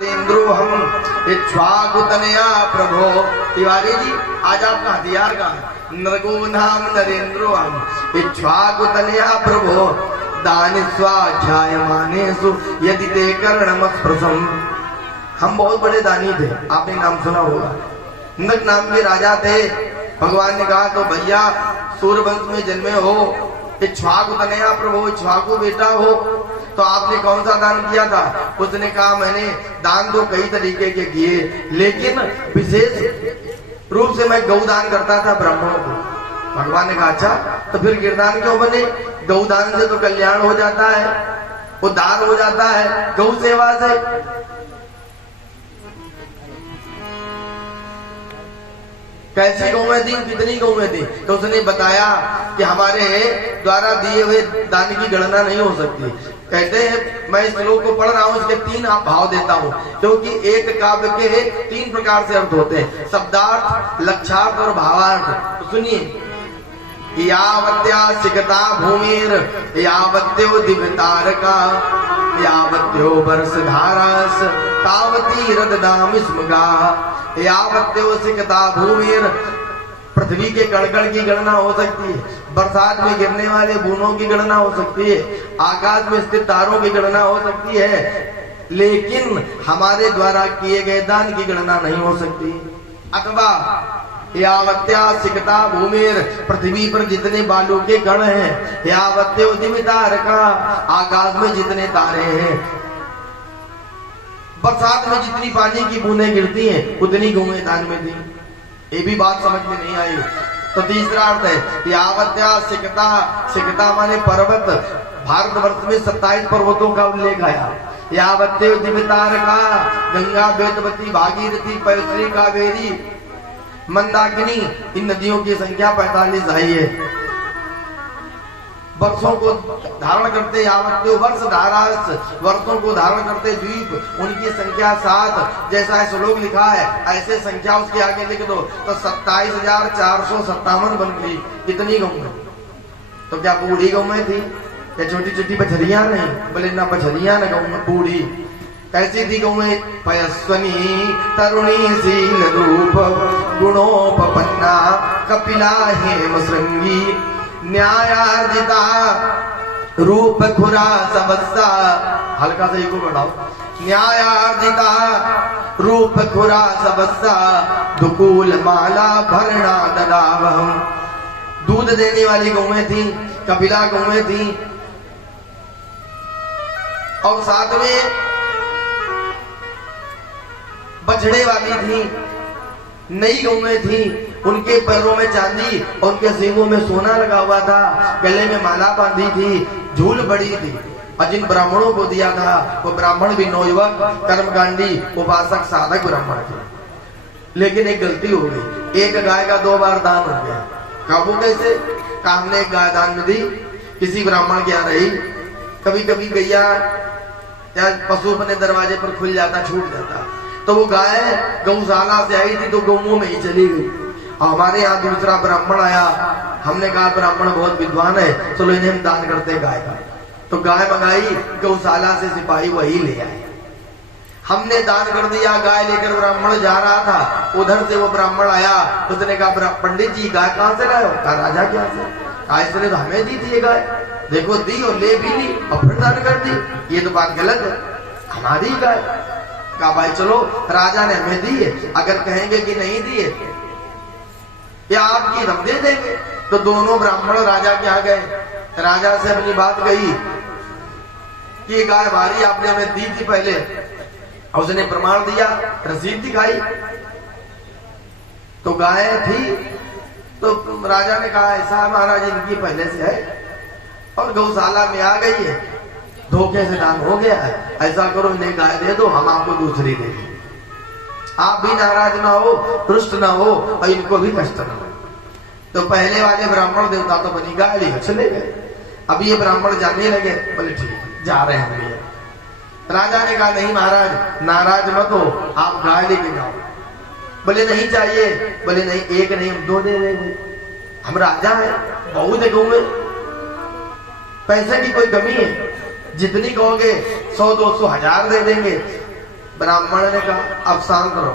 इंद्रो हम इच्छ्वाकुतनया प्रभो। तिवारी जी आज आपका हथियार कहाँ है? नरगो नाम नरेंद्रो हम इच्छ्वाकुतनया प्रभो दान स्वाध्याय मानेसु यदि ते कर्णमस्पृशम। हम बहुत बड़े दानी थे, आपने नाम सुना होगा। नक नाम के राजा थे। भगवान ने कहा तो भैया सूर्यवंश में जन्मे हो, इच्छ्वाकुतनया प्रभो, इच्छ्वाकु बेटा हो, तो आपने कौन सा दान किया था? उसने कहा मैंने दान तो कई तरीके के किए, लेकिन विशेष रूप से मैं गौदान करता था ब्राह्मणों को। भगवान ने कहा अच्छा तो फिर गिरदान क्यों बने? गौदान से तो कल्याण हो जाता है, उद्धार हो जाता है गौ सेवा से। कैसी गौएं थी, कितनी गौएं थी? तो उसने बताया कि हमारे द्वारा दिए हुए दान की गणना नहीं हो सकती। कहते हैं मैं इस श्लोक को पढ़ रहा हूँ, इसके 3 भाव देता हूँ, क्योंकि एक काव्य के 3 प्रकार से अर्थ होते हैं, शब्दार्थ, लक्षार्थ और भावार्थ। तो सुनिए, यावत्या सिकता भूमिर यावत्यो दिव्यतारका यावत्यो वर्षधारास तावती रददाम स्मगा। यावत्यो सिकता भूमिर, पृथ्वी के कण-कण की गणना हो सकती है, बरसात में गिरने वाले बूंदों की गणना हो सकती है, आकाश में स्थित तारों की गणना हो सकती है, लेकिन हमारे द्वारा किए गए दान की गणना नहीं हो सकती। अथवा यावत्या सिकता भूमिर, पृथ्वी पर जितने बालू के कण हैं, यावत्यो दिव्यतारका, आकाश में जितने तारे हैं, बरसात में जितनी पानी की बूंदें गिरती हैं उतनी गौएं दान में दी। ये भी बात समझ में नहीं आई। तो तीसरा अर्थ है यावत्या सिकता, सिकता माने पर्वत। भारतवर्ष में 27 पर्वतों का उल्लेख आया। यावत्यो दिव्यतारका, गंगा, वेदवती, भागीरथी, पयस्वी, कावेरी, मंदाकिनी, इन नदियों की संख्या 45 आई है। वर्षों को धारण करते यावत्यो वर्ष धारास, वर्षों को धारण करते द्वीप, उनकी संख्या 7। जैसा श्लोक लिखा है ऐसे संख्या उसके आगे लिख दो तो 27,457 बन गई। कितनी गौएं? तो क्या बूढ़ी गौएं थी या छोटी छोटी बछरियां? नहीं, बोले ना बछरियां ना गौएं, बूढ़ी। कैसी थी गौएं? पयस्वनी तरुणी शील रूप गुणोपपन्ना कपिला हेम श्रृंगी न्यायार्जिता रूप खुरा सबस्सा। हल्का से इको बढ़ाओ। न्यायार्जिता रूप खुरा सबस्सा दुकूल माला भरणा ददावहम। दूध देने वाली गौएं थी, कपिला गौएं थी, और साथ में बछड़े वाली थी, नई गौएं थी। उनके पैरों में चांदी और उनके सींगों में सोना लगा हुआ था, गले में माला बांधी थी, झूल बड़ी थी। और जिन ब्राह्मणों को दिया था वो ब्राह्मण भी नौयुवक, कर्मकांडी, उपासक, साधक ब्राह्मण थे। लेकिन एक गलती हो गई, एक गाय का 2 बार दान हो गया। काबू कैसे? हमने एक गाय दान में दी, किसी ब्राह्मण के यहाँ रही। कभी कभी गैया या पशु अपने दरवाजे पर खुल जाता, छूट जाता, तो वो गाय गौशाला से आई थी तो गौओं में ही चली गई। हमारे यहाँ दूसरा ब्राह्मण आया, हमने कहा ब्राह्मण बहुत विद्वान है, चलो इन्हें हम दान करते हैं गाय का। तो गाय मंगाई, गौशाला से सिपाही वही ले आए, हमने दान कर दिया। गाय लेकर ब्राह्मण जा रहा था, उधर से वो ब्राह्मण आया, उसने कहा पंडित जी गाय कहाँ से लाए हो? कहा राजा के यहाँ से। कहा इसने तो हमें दी थी ये गाय, देखो दी और ले भी ली और फिर दान कर दी, ये तो बात गलत है, हमारी गाय। कहा भाई चलो राजा ने हमें दी है, अगर कहेंगे कि नहीं दी है या आपकी हम दे देंगे। तो दोनों ब्राह्मण राजा के यहाँ गए, राजा से अपनी बात कही कि ये गाय हमारी, आपने हमें दी थी पहले। उसने प्रमाण दिया, रसीद दिखाई, तो गाय थी। तो राजा ने कहा ऐसा महाराज इनकी पहले से है और गौशाला में आ गई है, धोखे से दान हो गया है, ऐसा करो इन्हें गाय दे दो, हम आपको दूसरी दे दें, आप भी नाराज ना हो, रुष्ट ना हो और इनको भी कष्ट ना हो। तो पहले वाले ब्राह्मण देवता तो बनी गाय लेकर चले गए। अब ये ब्राह्मण जाने लगे, बोले ठीक जा रहे हैं भैया। राजा ने कहा नहीं महाराज नाराज मत हो, आप गाय लेके जाओ। बोले नहीं चाहिए, बोले नहीं एक नहीं हम 2 दे देंगे, हम राजा है, बहुत गौएं, पैसे की कोई कमी है, जितनी कहोगे 100, 200, 1000 दे देंगे। ब्राह्मण ने कहा अब शांत रहो,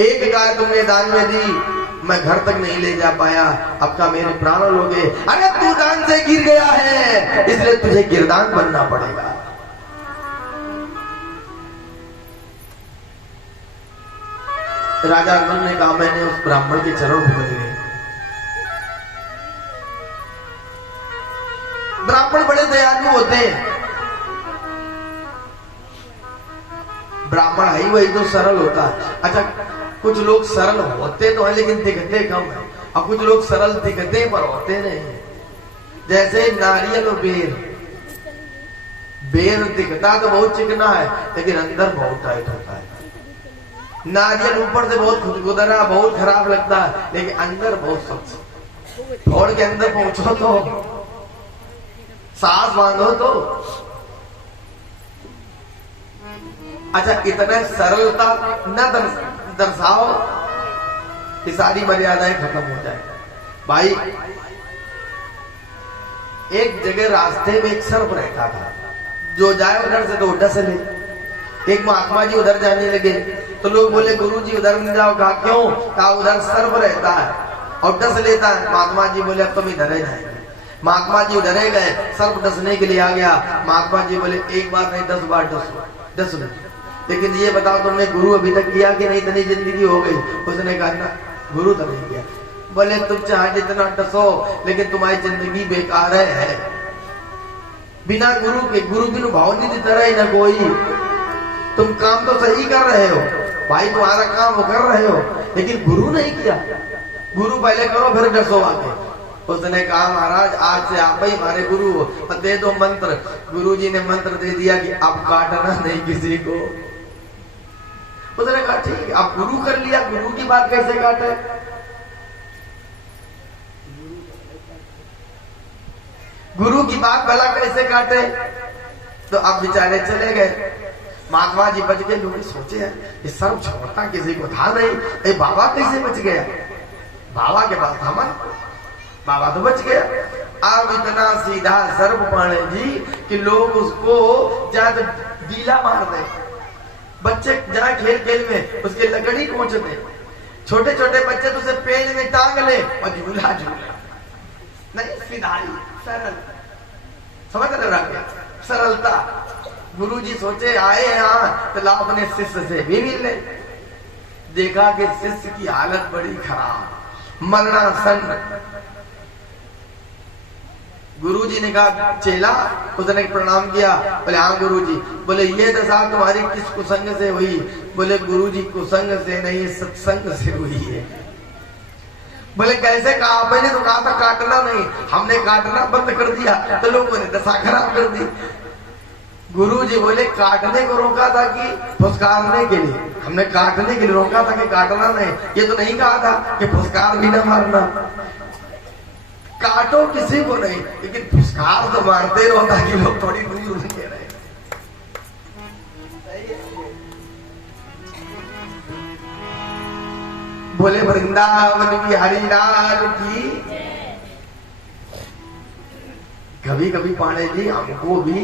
एक गाय तुमने दान में दी, मैं घर तक नहीं ले जा पाया, अब का मेरे प्राण लोगे। अरे तू दान से गिर गया है, इसलिए तुझे गिरदान बनना पड़ेगा। राजा अर्जुन ने कहा मैंने उस ब्राह्मण के चरण भूल गए। ब्राह्मण बड़े दयालु होते हैं, ब्राह्मण है ही वही तो सरल होता है। अच्छा, कुछ लोग सरल होते तो है लेकिन दिखते कम है, और कुछ लोग सरल दिखते पर होते नहीं। जैसे नारियल और बेर, बेर दिखता तो बहुत चिकना है लेकिन अंदर बहुत टाइट होता है। नारियल ऊपर से बहुत खुदखुदरा बहुत खराब लगता है लेकिन अंदर बहुत सख्त। फोड़ के अंदर पहुंचो तो, सांस बांधो तो। अच्छा, इतना सरलता न दर्शाओ कि सारी मर्यादाएं खत्म हो जाए। भाई, एक जगह रास्ते में एक सर्प रहता था, जो जाए उधर से तो डस ले। एक महात्मा जी उधर जाने लगे तो लोग बोले गुरु जी उधर नहीं जाओ। कहा क्यों? कहा उधर सर्प रहता है और डस लेता है। महात्मा जी बोले अब तुम इधर ही जाएंगे। महात्मा जी उधर गए, सर्प डसने के लिए आ गया। महात्मा जी बोले एक बार नहीं 10 बार डस लो, लेकिन ये बताओ तुमने गुरु अभी तक किया कि नहीं? इतनी जिंदगी हो गई। उसने कहा ना गुरु तो नहीं किया। बोले तुम चाहे जितना डसो लेकिन तुम्हारी जिंदगी बेकार है। बिना गुरु के, गुरु बिनु भाव नहीं तरह ही ना कोई। तुम काम तो सही कर रहे हो भाई, तुम्हारा काम वो कर रहे हो, लेकिन गुरु नहीं किया। गुरु पहले करो फिर डसो आगे। उसने कहा महाराज आज से आप ही हमारे गुरु हो, दे दो मंत्र। गुरु जी ने मंत्र दे दिया कि अब काटना नहीं किसी को। उसने कहा ठीक है, अब गुरु कर लिया, गुरु की बात कैसे काटे? गुरु की बात भला कैसे काटे? तो अब बेचारे चले गए। महात्मा जी बच गए। लोग सोचे हैं ये सर्प छोड़ता किसी को था नहीं, ये बाबा कैसे बच गया? बाबा के पास था मन, बाबा तो बच गया। अब इतना सीधा सर्प पाणे जी कि लोग उसको ज्यादा गीला मार दे। बच्चे जहाँ खेल खेल में उसके लकड़ी पहुंचते, छोटे छोटे बच्चे तो उसे पेड़ में टांग ले और झूला झूला नहीं, सीधाई सरल। समझ रहे? सरलता। गुरु जी सोचे आए यहाँ तो ला अपने शिष्य से भी मिल ले। देखा कि शिष्य की हालत बड़ी खराब, मरणासन। गुरु जी ने कहा चेला, उसने प्रणाम किया। बोले हाँ गुरु जी। बोले ये दशा तुम्हारी किस कुसंग से हुई? बोले गुरु जी कुसंग से नहीं सत्संग से हुई है। बोले कैसे? कहा मैंने तो कहा था काटना नहीं, हमने काटना बंद कर दिया तो लोगों ने दशा खराब कर दी। गुरु जी बोले काटने को रोका था कि फुसकारने के लिए? हमने काटने के लिए रोका था कि काटना नहीं। ये तो नहीं कहा था कि फुसकार भी ना मारना। काटो किसी को नहीं, लेकिन फुसकार तो मारते रहो ताकि लोग थोड़ी दूर रहे। बोले वृंदावन बिहारी लाल की। कभी कभी पांडे जी हमको भी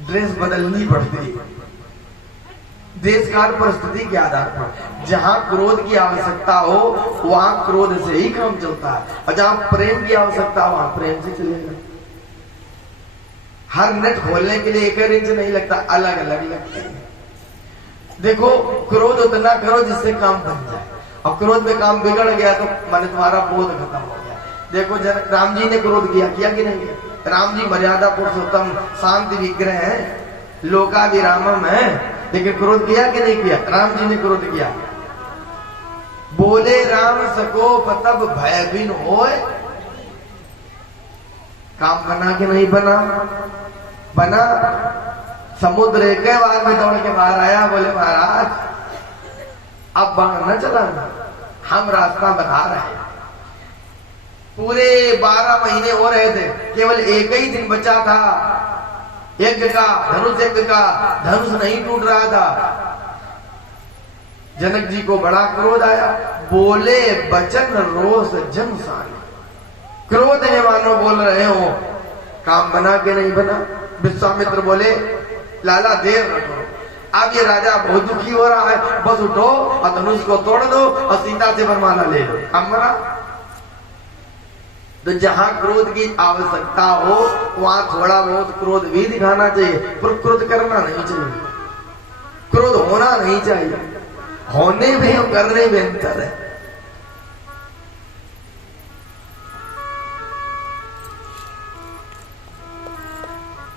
ड्रेस बदलनी पड़ती है देश काल परिस्थिति के आधार पर। जहां क्रोध की आवश्यकता हो वहां क्रोध से ही काम चलता है, और जहां प्रेम की आवश्यकता हो वहां प्रेम से चलेगा। हर नट खोलने के लिए 1 इंच नहीं लगता, अलग अलग लगते हैं। देखो क्रोध उतना करो जिससे काम बन जाए, और क्रोध में काम बिगड़ गया तो मन तुम्हारा बोध खत्म हो गया। देखो राम जी ने क्रोध किया कि नहीं? राम जी मर्यादा पुरुषोत्तम शांति विग्रह है, लोकाभिरामम है, लेकिन क्रोध किया कि नहीं किया? राम जी ने क्रोध किया। बोले राम सको तब भय बिन होए। काम बना कि नहीं बना? बना। समुद्र के बार में दौड़ के बाहर आया। बोले महाराज अब बाण न चलाना, हम रास्ता बता रहे हैं। पूरे 12 महीने हो रहे थे, केवल एक ही दिन बचा था यज्ञ का, धनुष यज्ञ का। धनुष नहीं टूट रहा था। जनक जी को बड़ा क्रोध आया। बोले बचन रोष जन सारे। क्रोध में मानो बोल रहे हो काम बना के नहीं बना? विश्वामित्र बोले लाला देर न करो, अब ये राजा बहुत दुखी हो रहा है, बस उठो और धनुष को तोड़ दो और सीता से वरमाला ले लो। अमरा तो जहां क्रोध की आवश्यकता हो वहां थोड़ा बहुत क्रोध भी दिखाना चाहिए, पर क्रोध करना नहीं चाहिए, क्रोध होना नहीं चाहिए, होने में और करने में अंतर है।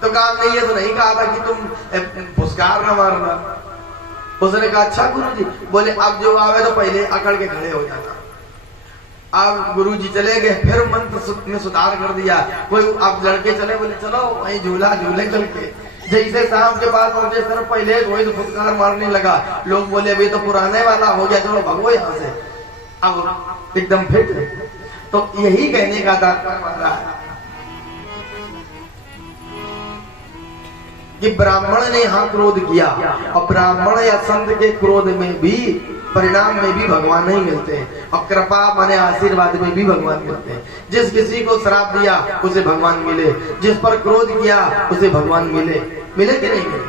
तो काम नहीं है तो नहीं कहा था कि तुम पुरस्कार न मारना। उसने कहा अच्छा गुरुजी। बोले अब जो आवे तो पहले अकड़ के खड़े हो जाना। अब गुरुजी चले गए, फिर मंत्र में सुधार कर दिया। कोई अब लड़के चले, बोले चलो वही झूला झूले चल के। जैसे शाम के पास पहुंचे सर पहले वही तो फुटकार मारने लगा। लोग बोले अभी तो पुराने वाला हो गया, चलो भगो यहाँ से। अब एकदम फिट। तो यही कहने का तात्पर्य है कि ब्राह्मण ने यहाँ क्रोध किया, और ब्राह्मण या संत के क्रोध में भी परिणाम में भी भगवान नहीं मिलते हैं, और कृपा माने आशीर्वाद में भी भगवान मिलते हैं। जिस किसी को श्राप दिया उसे भगवान मिले, जिस पर क्रोध किया उसे भगवान मिले, मिले कि नहीं मिले।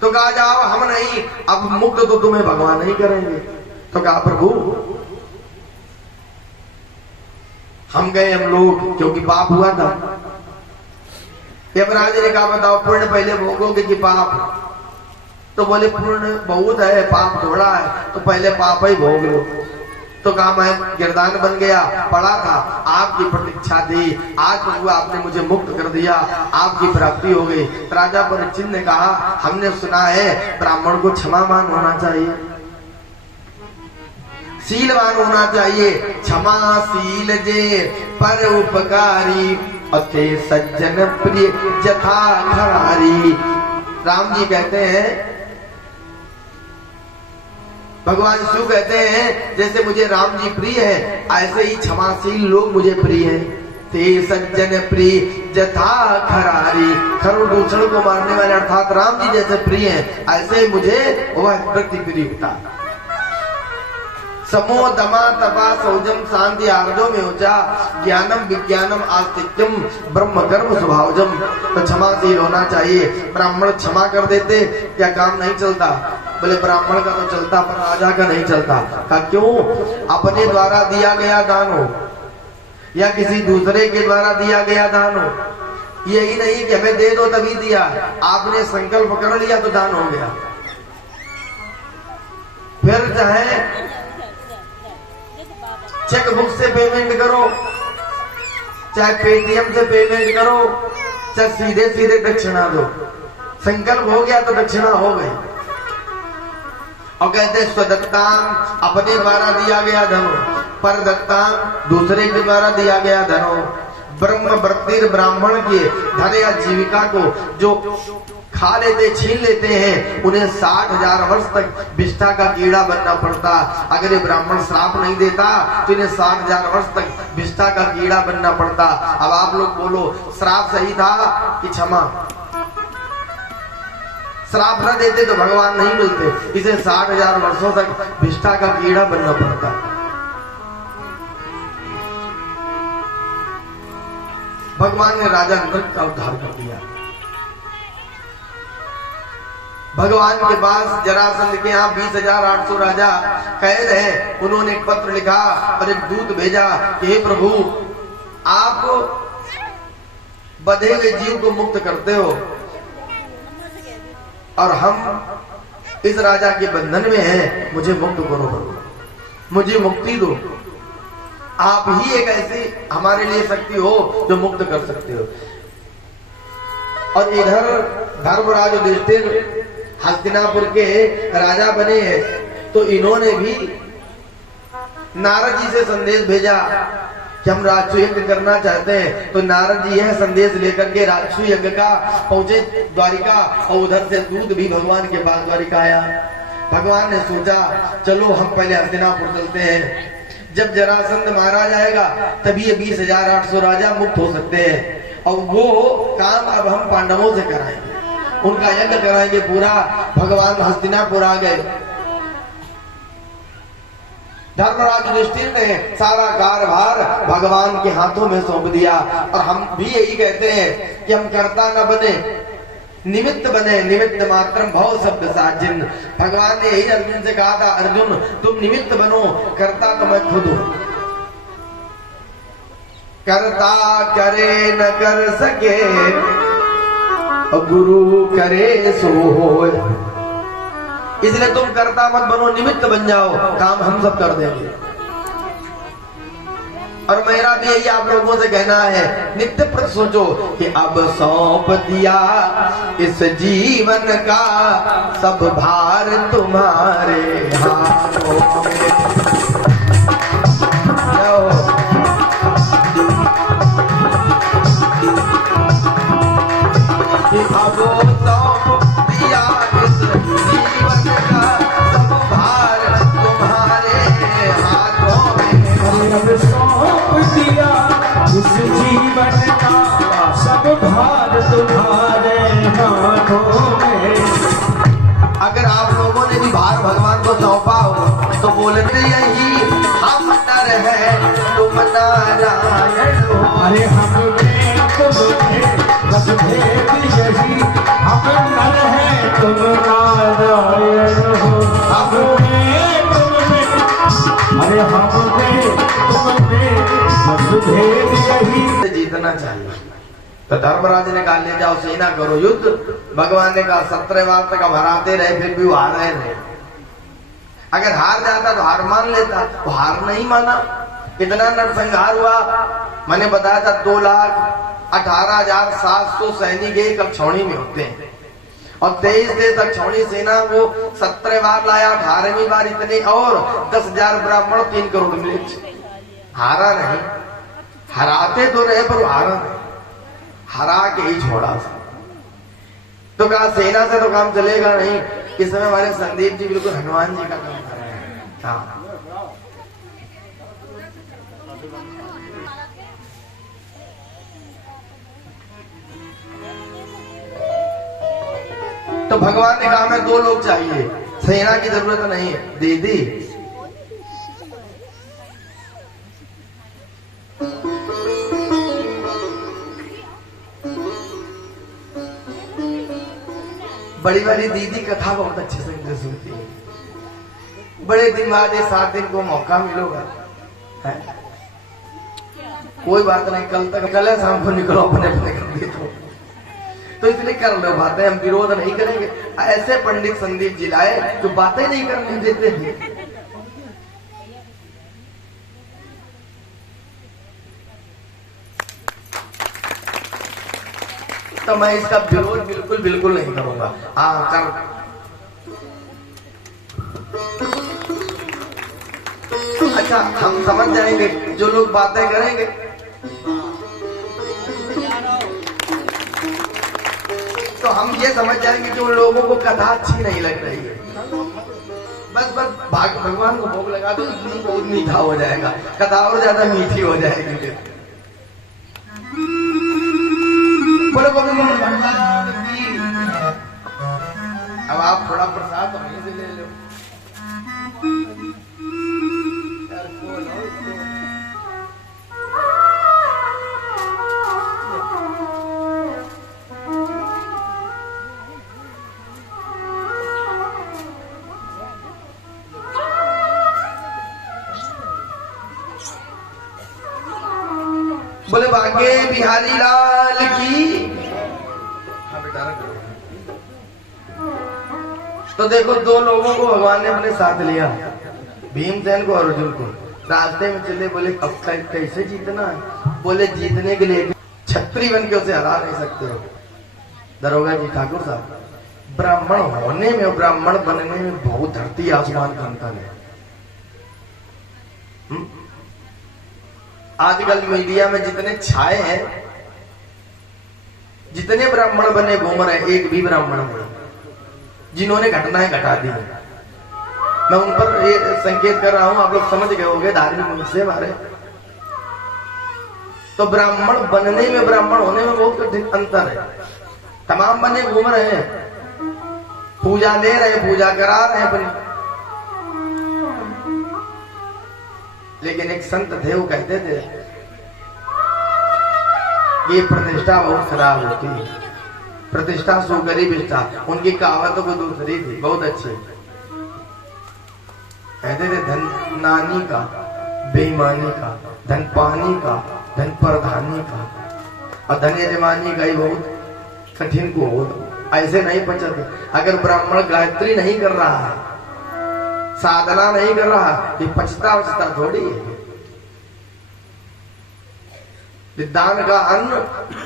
तो कहा जाओ हम नहीं, अब मुक्त तो तुम्हें भगवान नहीं करेंगे। तो कहा प्रभु हम गए, हम लोग क्योंकि पाप हुआ था। यमराज ने कहा बताओ पुण्य पहले भोगोगे कि पाप। तो बोले पुण्य बहुत है, पाप थोड़ा है, तो पहले पाप ही भोग लो। तो कहा मैं गिरदान बन गया, पड़ा था, आपकी प्रतीक्षा थी, आज प्रभु आपने मुझे मुक्त कर दिया, आपकी प्राप्ति हो गई। राजा परीक्षित ने कहा हमने सुना है ब्राह्मण को क्षमावान होना चाहिए, शीलवान होना चाहिए। क्षमाशील जे पर उपकारी, अते सज्जन प्रिय जथा खरारी। राम जी कहते हैं, भगवान शिव कहते हैं जैसे मुझे राम जी प्रिय है, ऐसे ही क्षमाशील लोग मुझे प्रिय हैं। ते सज्जन प्रिय जथा खरारी, खर दूषण को मारने वाले अर्थात राम जी जैसे प्रिय हैं, ऐसे मुझे वह व्यक्ति प्रिय होता। समो दमा तपा सौजम शांति आर्जो में ऊंचा, ज्ञानम विज्ञानम आस्तिक्यम ब्रह्म कर्म स्वभावजम। तो क्षमाशील होना चाहिए। ब्राह्मण क्षमा कर देते क्या काम नहीं चलता? बोले ब्राह्मण का तो चलता पर राजा का नहीं चलता। का क्यों? अपने द्वारा दिया गया दान हो या किसी दूसरे के द्वारा दिया गया दान हो, यही नहीं कि हमें दे दो तभी दिया, आपने संकल्प कर लिया तो दान हो गया। फिर चाहे चेक बुक से पेमेंट करो, चाहे पेटीएम से पेमेंट करो, चाहे सीधे सीधे दक्षिणा दो, संकल्प हो गया तो दक्षिणा हो गई। और कहते स्वदत्तान अपने द्वारा दिया गया धनो, पर दत्तान दूसरे के द्वारा दिया गया धनो। ब्रह्म वृत्तिर ब्राह्मण के धन या जीविका को जो खा लेते छीन लेते हैं, उन्हें 60,000 वर्ष तक विष्ठा का कीड़ा बनना पड़ता। अगर ये ब्राह्मण श्राप नहीं देता तो इन्हें 60,000 वर्ष तक विष्ठा का कीड़ा बनना पड़ता। अब आप लोग बोलो श्राप सही था कि क्षमा? श्राप न देते तो भगवान नहीं मिलते, इसे 60,000 वर्षों तक विष्ठा का कीड़ा बनना पड़ता। भगवान ने राजा नृक का उद्धार कर दिया। भगवान के पास जरासंध के यहाँ 20,800 राजा कैद है। उन्होंने एक पत्र लिखा और एक दूत भेजा कि हे प्रभु आप बंधे हुए जीव को मुक्त करते हो और हम इस राजा के बंधन में हैं, मुझे मुक्त करो, मुझे मुक्ति दो। आप ही एक ऐसी हमारे लिए शक्ति हो जो मुक्त कर सकते हो। और इधर धर्मराज युधिष्ठिर हस्तिनापुर के राजा बने हैं, तो इन्होंने भी नारद जी से संदेश भेजा कि हम राजसू यज्ञ करना चाहते हैं। तो नारद जी यह संदेश लेकर के राजसू यज्ञ का पहुंचे द्वारिका, और उधर से दूत भी भगवान के पास द्वारिका आया। भगवान ने सोचा चलो हम पहले हस्तिनापुर चलते हैं, जब जरासंध मारा जाएगा तभी ये 20,800 राजा मुक्त हो सकते हैं। और वो काम अब हम पांडवों से कराएंगे, उनका यज्ञ कराएंगे पूरा। भगवान हस्तिनापुर आ गए। धर्मराज युधिष्ठिर ने सारा कार्यभार भगवान के हाथों में सौंप दिया। और हम भी यही कहते हैं कि हम कर्ता न बने, निमित्त बने। निमित्त मात्रम भव शब्द साजिन। भगवान ने यही अर्जुन से कहा था, अर्जुन तुम निमित्त बनो, कर्ता तो मैं खुद हूं। कर्ता करे न कर सके, गुरु करे सो होय। इसलिए तुम कर्ता मत बनो, निमित्त बन जाओ, काम हम सब कर देंगे। और मेरा भी यही आप लोगों से कहना है, नित्य प्रति सोचो कि अब सौंप दिया इस जीवन का सब भार तुम्हारे हाथों में। अब सौंप दिया इस जीवन का सब भार तुम्हारे हाथों में। अब सौंप दिया इस जीवन का सब भार तुम्हारे हाथों में। अगर आप लोगों ने भी भार भगवान को सौंपा हो तो बोलते यही, हम नर है तुम नारायण हो। अरे हम तुम्हें बस भेद यही, हम नर है तुम नारायण हो। हम तुम्हें, अरे हम तुम्हें बस भेद यही। जीतना चाहिए तो धर्मराज ने कहा ले जाओ सेना करो युद्ध। भगवान ने कहा 17 बार तक हम हराते रहे फिर भी वो हार रहे। अगर हार जाता तो हार मान लेता, तो हार नहीं माना। इतना नरसंहार हुआ, मैंने बताया था 2,18,700 सैनिक एक अक्षौणी में होते हैं और 23 देश अक्षौणी सेना वो 17 बार लाया, 18वीं बार इतने और 10,000 ब्राह्मण 3 करोड़ मिर्च। हारा नहीं, हराते तो रहे पर हारा नहीं, हरा के ही छोड़ा। तो कहा सेना से तो काम चलेगा नहीं। इस समय हमारे संदीप जी बिल्कुल हनुमान जी का काम कर रहे हैं। हाँ, तो भगवान ने कहा हमें 2 लोग चाहिए, सेना की जरूरत नहीं है। दीदी बड़ी वाली दीदी कथा बहुत अच्छे से मुझे सुनती है। बड़े दिन बाद 7 दिन को मौका मिलेगा, कोई बात नहीं, कल तक कल है शाम को निकलो अपने अपने घर तो इसलिए कर लो बातें, हम विरोध नहीं करेंगे। ऐसे पंडित संदीप जी लाए जो बातें नहीं करने देते थे। तो मैं इसका विरोध बिल्कुल बिल्कुल नहीं करूंगा। हाँ कर, अच्छा हम समझ जाएंगे जो लोग बातें करेंगे। तो हम ये समझ जाएंगे कि उन लोगों को कथा अच्छी नहीं लग रही है। बस भगवान को भोग लगा दो, बहुत मीठा हो जाएगा, कथा और ज्यादा मीठी हो जाएगी। बोलो भगवान की। अब आप थोड़ा प्रसाद तो वहीं से ले लो। बोले बाके बिहारी लाल की। हाँ बेटा रख लो। तो देखो 2 लोगों को भगवान ने अपने साथ लिया, भीमसेन को और अर्जुन को। रास्ते में चले, बोले अब तक कैसे जीतना है? बोले जीतने के लिए छत्री बन के उसे हरा नहीं सकते हो। दरोगा जी ठाकुर साहब, ब्राह्मण होने में ब्राह्मण बनने में बहुत धरती आसमान का अंतर है। आजकल मीडिया में जितने छाए हैं, जितने ब्राह्मण बने घूम रहे, एक भी ब्राह्मण नहीं जिन्होंने घटनाएं घटा दी। मैं उन पर ये संकेत कर रहा हूं, आप लोग समझ गए होंगे धार्मिक मुझ से हमारे। तो ब्राह्मण बनने में ब्राह्मण होने में बहुत कठिन अंतर है। तमाम बने घूम रहे हैं, पूजा ले रहे, पूजा करा रहे हैं अपनी। लेकिन एक संत थे, वो कहते थे ये प्रतिष्ठा बहुत खराब होती है। प्रतिष्ठा सुगरी विष्ठा, उनकी कहावतों को दूसरी थी, बहुत अच्छी। कहते थे धन नानी का, बेईमानी का, धन पानी का, धन प्रधानी का, और धन यजमानी का ही बहुत कठिन को हो। ऐसे नहीं पचते। अगर ब्राह्मण गायत्री नहीं कर रहा है, साधना नहीं कर रहा, ये पचता वचता थोड़ी है। दान का अन्न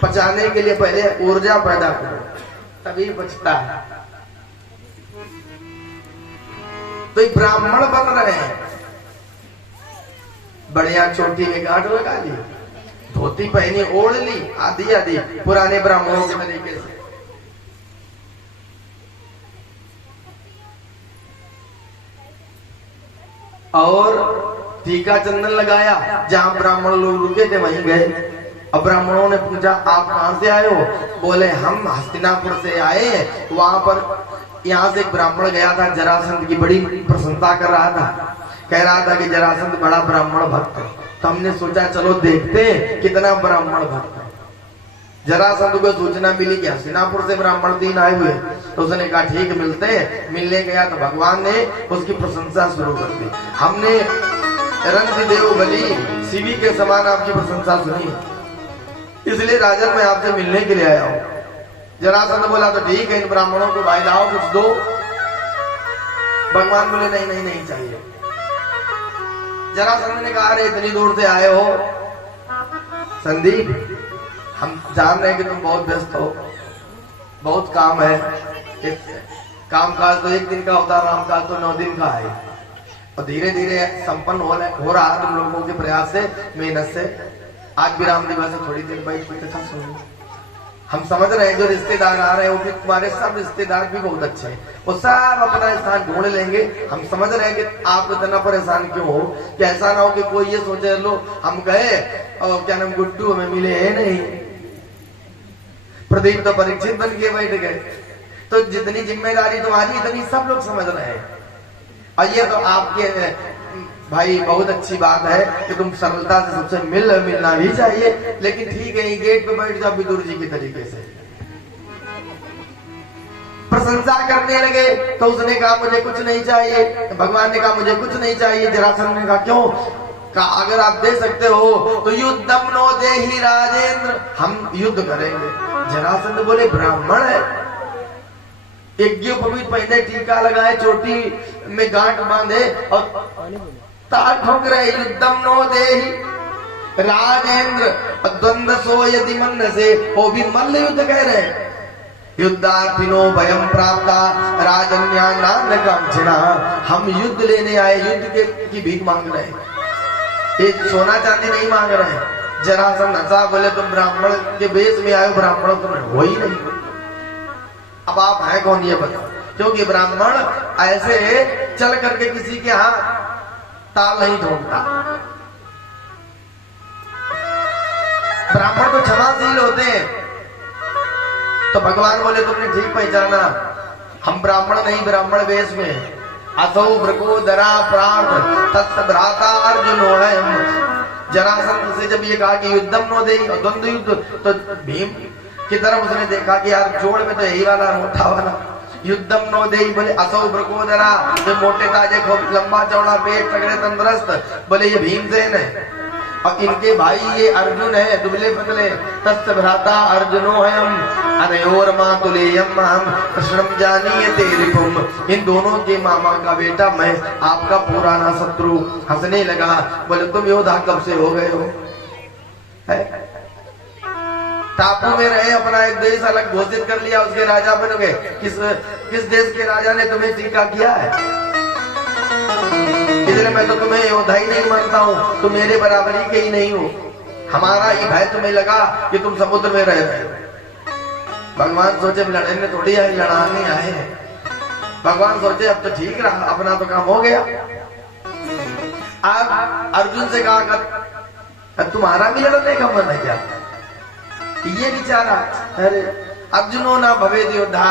पचाने के लिए पहले ऊर्जा पैदा करो, तभी पचता है। तो ये ब्राह्मण बन रहे हैं, बढ़िया चोटी में गांठ लगा ली, धोती पहनी ओढ़ ली, आदि आदि पुराने ब्राह्मणों के तरीके से। और टीका चंदन लगाया, जहां ब्राह्मण लोग रुके थे वहीं गए। अब ब्राह्मणों ने पूछा आप कहां से आए हो? बोले हम हस्तिनापुर से आए हैं। वहां पर यहाँ से एक ब्राह्मण गया था, जरासंध की बड़ी प्रशंसा कर रहा था, कह रहा था कि जरासंध बड़ा ब्राह्मण भक्त है। तो हमने सोचा चलो देखते हैं कितना ब्राह्मण भक्त है। जरासंध को सूचना मिली कि हस्तिनापुर से ब्राह्मण 3 आए हुए, तो उसने कहा ठीक मिलते हैं। मिलने गया तो भगवान ने उसकी प्रशंसा शुरू कर दी। हमने रंग देव बलि शिवी के समान आपकी प्रशंसा सुनी, इसलिए राजन मैं आपसे मिलने के लिए आया हूं। जरासंध बोला तो ठीक है, इन ब्राह्मणों को भाई लाओ कुछ दो। भगवान बोले नहीं नहीं नहीं चाहिए। जरासंध ने कहा अरे इतनी दूर से आए हो संदीप, हम जान रहे हैं कि तुम बहुत व्यस्त हो, बहुत काम है। काम काज तो 1 दिन का होता, राम काज तो 9 दिन का है। और धीरे धीरे संपन्न हो रहा तुम लोगों के प्रयास से, मेहनत से। आज भी राम दिवस है, थोड़ी देर बैठ के कथा सुनो। हम समझ रहे हैं जो रिश्तेदार आ रहे हैं वो भी तुम्हारे सब रिश्तेदार भी बहुत अच्छे हैं, वो सब अपना स्थान ढूंढ लेंगे। हम समझ रहे हैं कि आप इतना परेशान क्यों हो, कि ऐसा ना हो कि कोई ये सोचे लो हम गए और क्या नाम गुड्डू हमें मिले है नहीं, प्रदीप तो परीक्षित बन के बैठ गए। तो जितनी जिम्मेदारी तुम्हारी इतनी सब लोग समझ रहे हैं। और ये तो आपके भाई बहुत अच्छी बात है कि तुम सरलता से सबसे मिलना भी चाहिए, लेकिन ठीक है गेट पे बैठ जाओ विदुर जी के तरीके से। प्रशंसा करने लगे तो उसने कहा मुझे कुछ नहीं चाहिए, भगवान ने कहा मुझे कुछ नहीं चाहिए। जरासंध ने कहा क्यों? कहा अगर आप दे सकते हो तो युद्धम नो देहि राजेंद्र, हम युद्ध करेंगे। जरासंध बोले ब्राह्मण है, यज्ञोपवीत पहने, टीका लगाए, चोटी में गांठ बांधे और ताल ठोक रहे, युद्धम नो देहि राजेंद्र द्वंद्व सो यदि मन से, वो भी मल्ल युद्ध कह रहे हैं। युद्धार्थिनो भयम प्राप्ता राजन्या नान कांक्षिणा, हम युद्ध लेने आए, युद्ध की भीख मांग रहे हैं, एक सोना चांदी नहीं मांग रहे हैं। जरासंध हंसा, बोले तुम ब्राह्मण के वेश में आए, ब्राह्मण तुम हो ही नहीं। अब आप हैं कौन ये बताओ? क्योंकि ब्राह्मण ऐसे चल करके किसी के यहाँ ताल नहीं ठोकता। ब्राह्मण तो क्षमाशील होते हैं। तो भगवान बोले तुमने ठीक पहचाना, हम ब्राह्मण नहीं, ब्राह्मण वेश में। असौ वृकोदरा प्रार्थ तत्स भ्राता अर्जुनो है। जरासंध से जब ये कहा कि युद्धम नो देहि, द्वंद्व युद्ध, तो भीम की तरफ उसने देखा कि यार जोड़ में तो यही वाला मोटा वाला युद्धम नो देहि। बोले असौ वृकोदरा, जो मोटे ताजे खूब लंबा चौड़ा पेट, तगड़े तंदुरुस्त, बोले ये भीमसेन है। और इनके भाई ये अर्जुन है, दुबले पतले। तस्य भ्राता अर्जुनो है हम अनयोर मातुलेयम हम कृष्णम जानीयते रिपुम, इन दोनों के मामा का बेटा मैं, आपका पुराना शत्रु। हंसने लगा, बोले तुम योद्धा कब से हो गए हो? टापू में रहे, अपना एक देश अलग घोषित कर लिया, उसके राजा बन गए। किस देश के राजा ने तुम्हें टीका किया है? इसलिए मैं तो तुम्हें योद्धा ही नहीं मानता हूँ, तुम मेरे बराबरी के ही नहीं हो। हमारा ही भय तुम्हें लगा कि तुम समुद्र में रह रहे हो। भगवान सोचे लड़ने थोड़ी आए, लड़ाने आए हैं। भगवान सोचे अब तो ठीक रहा, अपना तो काम हो गया। अब अर्जुन से कहा तुम्हारा भी लड़ने का मन है क्या? ये बेचारा, अरे अर्जुनो ना भवेद योद्धा,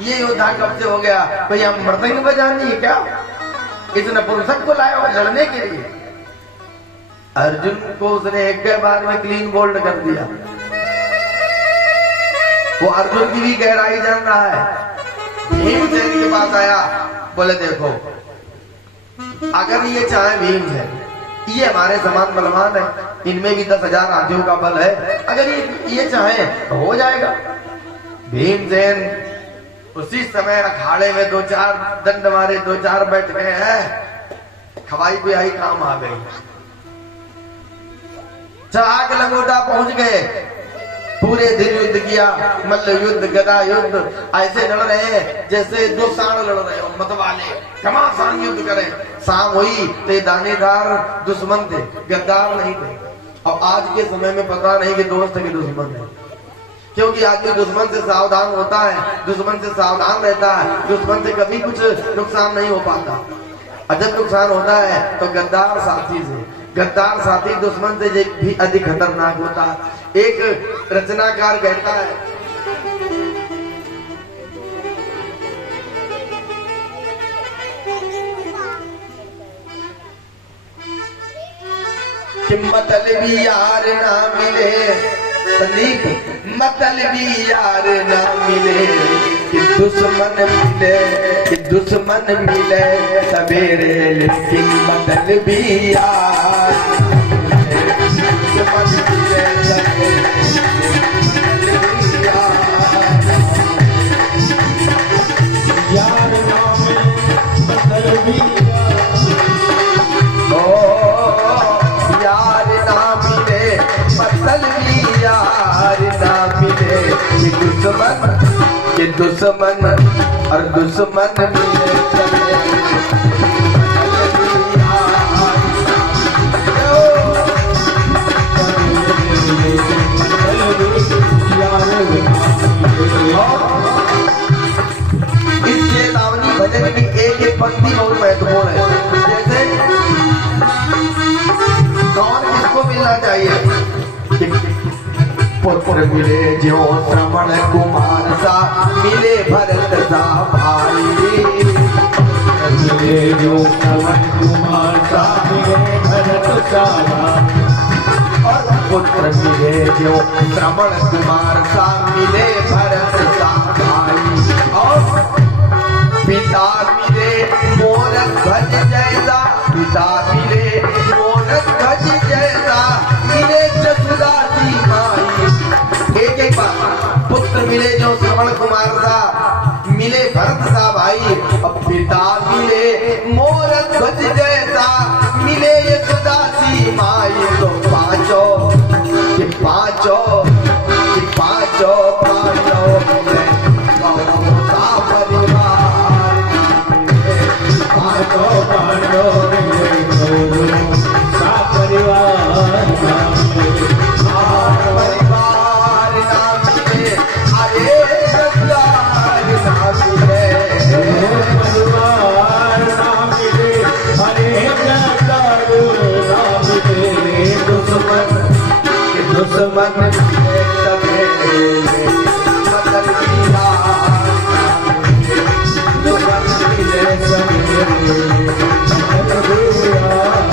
ये योद्धा कब से हो गया? भैया मृदंग बजानी है क्या? इस नपुंसक को लाया हुआ लड़ने के लिए। अर्जुन को उसने एक बार में क्लीन बोल्ड कर दिया। वो अर्जुन की भी गहराई जान रहा है। भीमसेन के पास आया, बोले देखो अगर ये चाहे भीमसेन, ये हमारे समान बलवान है, इनमें भी 10,000 हाथियों का बल है, अगर ये चाहे तो हो जाएगा। भीमसेन उसी समय अखाड़े में 2-4 दंड मारे, 2-4 बैठ गए हैं, खवाई पियाई काम आ गई। चढ़ा के लंगोटा पहुंच गए, पूरे दिन युद्ध किया, मल्ल युद्ध, गदा युद्ध, ऐसे लड़ रहे हैं जैसे दो सांड लड़ रहे हो, मतवाले घमासान युद्ध करें। शाम हुई तो दानेदार दुश्मन थे, गद्दार नहीं थे। अब आज के समय में पता नहीं कि दोस्त के दुश्मन है, क्योंकि आदमी दुश्मन से सावधान होता है, दुश्मन से सावधान रहता है, दुश्मन से कभी कुछ नुकसान नहीं हो पाता। और जब नुकसान होता है तो गद्दार साथी से, गद्दार साथी दुश्मन से भी अधिक खतरनाक होता है। एक रचनाकार कहता है, कि मतलबी यार ना मिले, संदीप मतलबी यार ना मिले, कि दुश्मन मिले, कि दुश्मन मिले सवेरे, लेकिन मतलबी यार दुश्मन मिले सवेरे, यार नाम मतलबी यार ना मिले, मतलबी यार ना मिले, कि दुश्मन और दुश्मन मिले इस चेतावनी भजन की एक पंक्ति बहुत महत्वपूर्ण है। जैसे कौन किसको मिलना चाहिए? पुत्र मिले जो श्रवण कुमार सा, मिले भरत सा भाई, मिले जो श्रवण कुमार सा, मिले भरत सा भाई। और पुत्र मिले जो श्रवण कुमार सा, मिले भरत सा भाई। और पिता मिले मोर ध्वज जैसा, पिता मिले मोर ध्वज जैसा, मिले जसुदा की माई। एक बार पुत्र मिले जो श्रवण कुमार सा, मिले भरत सा भाई, और पिता मिले मोर ध्वज जैसा, मिले यशोदा सी माई। तो पांचों कि पांचों कि पांचों पांचों मिले सा परिवार, पांचों पांडव मिले सा परिवार, परिवार नाम मिले, अरे गद्दार नाम मिले, परिवार नाम मिले, अरे गद्दार नाम मिले। दुश्मन मिले सवेरे, मतलबी यार दुश्मन मिले सवेरे, मतलबी यार।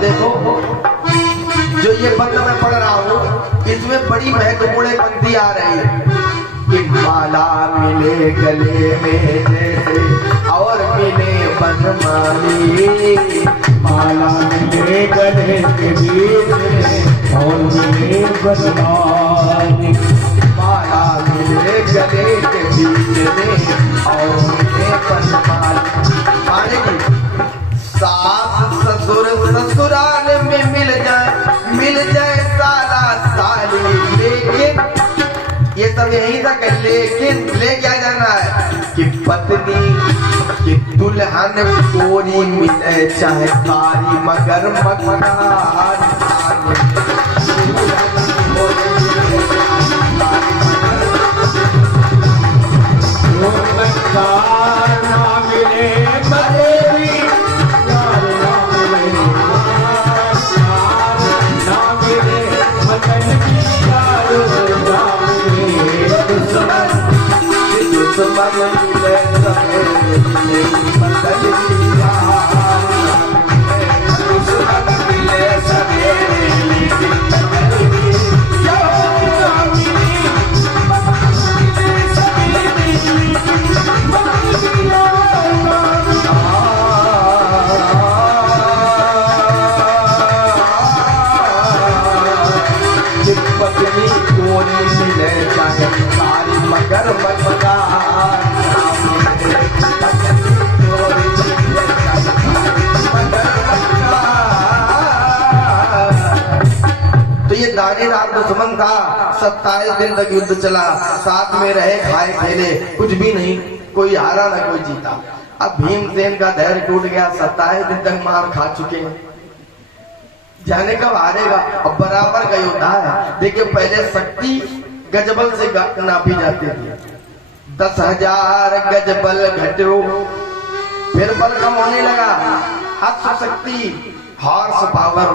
देखो जो ये पद मैं पढ़ रहा हूँ, इसमें बड़ी महत्वपूर्ण पंक्ति आ रही है कि माला मिले गले में जैसे, और मिले बनमाली, माला मिले गले के बीच में, और मिले बनमाली। माला मिले गले के बीच में, और मिले बनमाली। माने की सास ससुर ससुराल में मिल जाए साला साली, लेकिन ये सब यही तक है। लेकिन ले क्या जाना है कि पत्नी कि दुल्हन गोरी मिले चाहे कारी, मगर मकान कारी दलिया दुश्मन मिले सवेरे पत्नी कोनी मिले जाए सारी मगर मगमगा तो ये दानेदार दुश्मन था। 27 दिन तक युद्ध चला, साथ में रहे, खाए खेले, कुछ भी नहीं, कोई हारा ना कोई जीता। अब भीमसेन का धैर्य टूट गया, 27 दिन तक मार खा चुके हैं, जाने कब हारेगा। अब बराबर का योद्धा है। देखिए पहले शक्ति गजबल से नापी जाती थी, 10,000 गजबल घटो, फिर बल कम होने लगा, शक्ति horse power,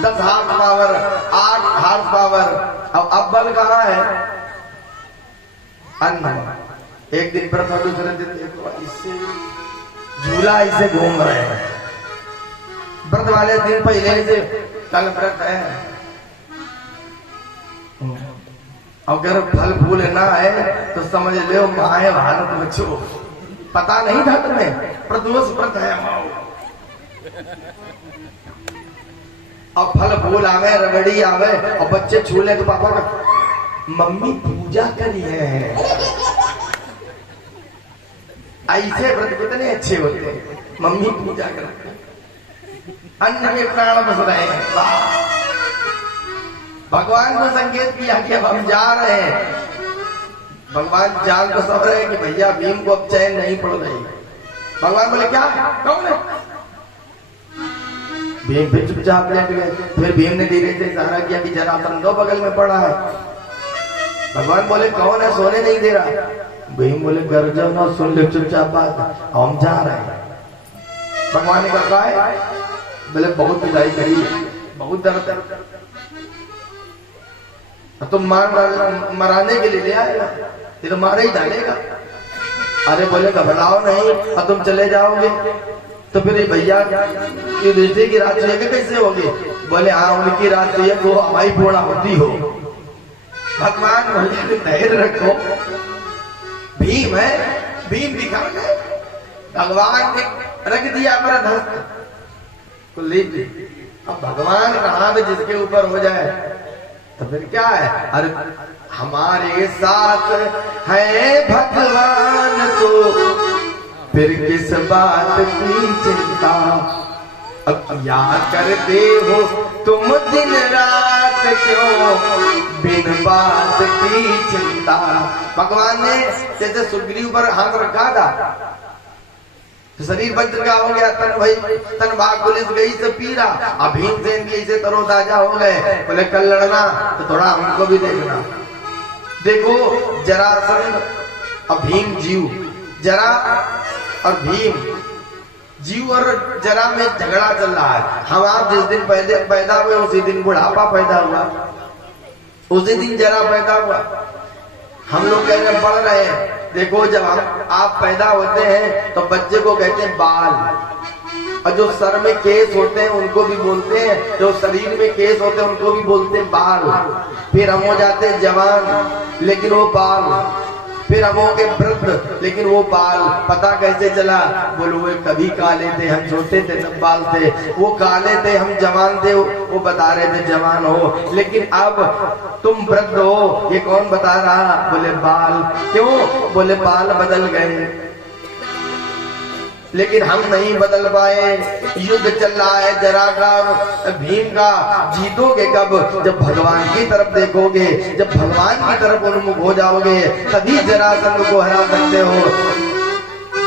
10 horse power, 8 horse power. अब बल कहाँ है? अन्न। एक दिन प्रथम दूसरे दिन इससे झूला इसे घूम रहे हैं। व्रत वाले दिन पहले से कल व्रत है, अगर फल फूल ना है तो समझ लो माए भारत बच्चों, पता नहीं था तुम्हें प्रदोष व्रत है। अब फल फूल आवे, रबड़ी आवे और बच्चे छूले तो पापा का मम्मी पूजा करी है। ऐसे व्रत कितने अच्छे होते हैं, मम्मी पूजा करते, अन्न में प्राण बस रहे हैं। भगवान को संकेत किया कि अब हम जा रहे हैं। भगवान जान तो सब रहे कि भैया भीम को अब चैन नहीं पड़ रही। भगवान बोले क्या, कौन है? भीम फिर चुपचाप लेट गए। फिर भीम ने धीरे से इशारा किया कि जरासंध बगल में पड़ा है। भगवान बोले कौन है, सोने नहीं दे रहा। भीम बोले गर्जो ना, सुन ले चुपचाप बात, हम जा रहे हैं। भगवान ने कहा है, बोले बहुत पिटाई करी, बहुत दर्द, तुम मराने के लिए ले आएगा, ये तो मारे ही डालेगा। अरे बोले घबराओ नहीं, और तुम चले जाओगे तो फिर भैया ये रिश्ते की रात चाहिए कैसे होगी? बोले हाँ उनकी रात चाहिए वो हमारी पूर्ण होती हो। भगवान बोले धैर्य रखो, भीम है, भीम दिखा गए। भगवान ने रख दिया अपना धस्त को ले। अब भगवान का हाथ जिसके ऊपर हो जाए तो फिर क्या है? अरे हमारे साथ है भगवान तो फिर किस बात की चिंता। अब याद करते हो तुम दिन रात क्यों बिन बात की चिंता। भगवान ने जैसे सुग्रीव पर हाथ रखा था तो शरीर वज्र का हो गया, तन भाग पुलिस गई से पीरा। अब भीमसेन की से तरोताजा हो गए। बोले कल लड़ना तो थोड़ा हमको भी देखना। देखो जरासंध और भीम जीव, जरा और भीम, जीव और जरा में झगड़ा चल रहा है। हम आप जिस दिन पहले पैदा हुए उसी दिन बुढ़ापा पैदा हुआ, उसी दिन जरा पैदा हुआ। हम लोग कहने बढ़ रहे हैं। देखो जब हम आप पैदा होते हैं तो बच्चे को कहते हैं बाल, और जो सर में केस होते हैं उनको भी बोलते हैं, जो शरीर में केस होते हैं उनको भी बोलते हैं बाल। फिर हम हो जाते हैं जवान लेकिन वो बाल, फिर हम हो गए वृद्ध लेकिन वो बाल। पता कैसे चला? बोलो वो कभी काले थे, हम छोटे थे तब बाल थे, वो काले थे हम जवान थे, वो बता रहे थे जवान हो, लेकिन अब तुम वृद्ध हो, ये कौन बता रहा? बोले बाल। क्यों? बोले बाल बदल गए लेकिन हम नहीं बदल पाए। युद्ध चल रहा है जरा का और भीम का। जीतोगे कब? जब भगवान की तरफ देखोगे, जब भगवान की तरफ उन्मुख हो जाओगे तभी जरासंध को हरा सकते हो,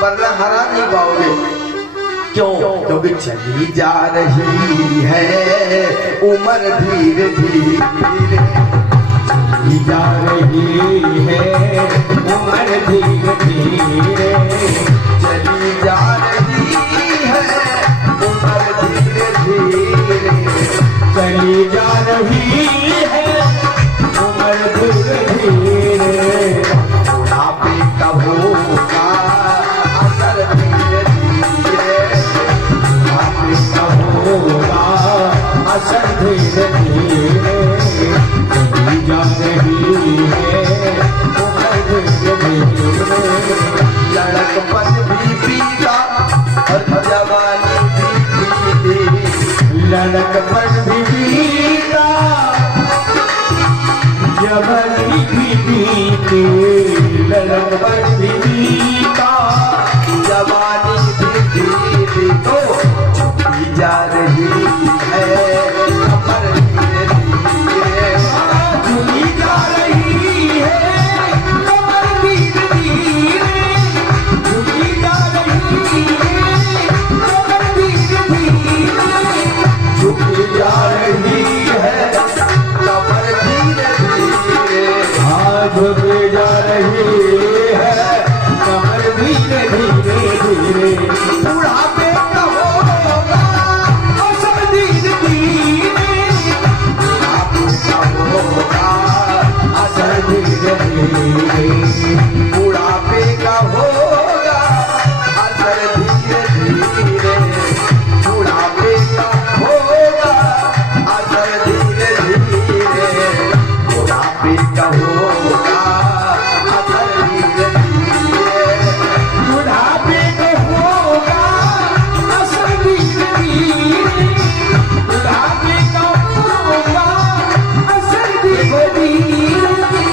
वरना हरा नहीं पाओगे। क्यों? क्योंकि चली जा रही है उम्र धीरे धीरे, जा रही है उम्र धीरे धीरे, चली जा रही है उम्र धीरे धीरे, चली जा रही है उम्र धीरे धीरे, बुढ़ापे का होगा असर धीरे धीरे, लड़क पर भी बीता जवानी भी बीती लड़क पर भी बीता जवानी भी बीती तो छुपी जा रही है कमर धीरे धीरे चुनी जा रही है कमर धीरे धीरे चुनी जा रही है कमर धीरे धीरे झुकी जा रही है कमर धीरे धीरे हाँ झुकी जा रही है कमर धीरे धीरे धीरे बुढ़ापे का होगा असर धीरे धीरे बुढ़ापे का होगा असर धीरे धीरे बुढ़ापे का होगा असर धीरे धीरे बुढ़ापे का होगा असर धीरे धीरे बुढ़ापे का होगा असर धीरे धीरे बुढ़ापे को होगा असर धीरे धीरे बुढ़ापे का होगा असर धीरे धीरे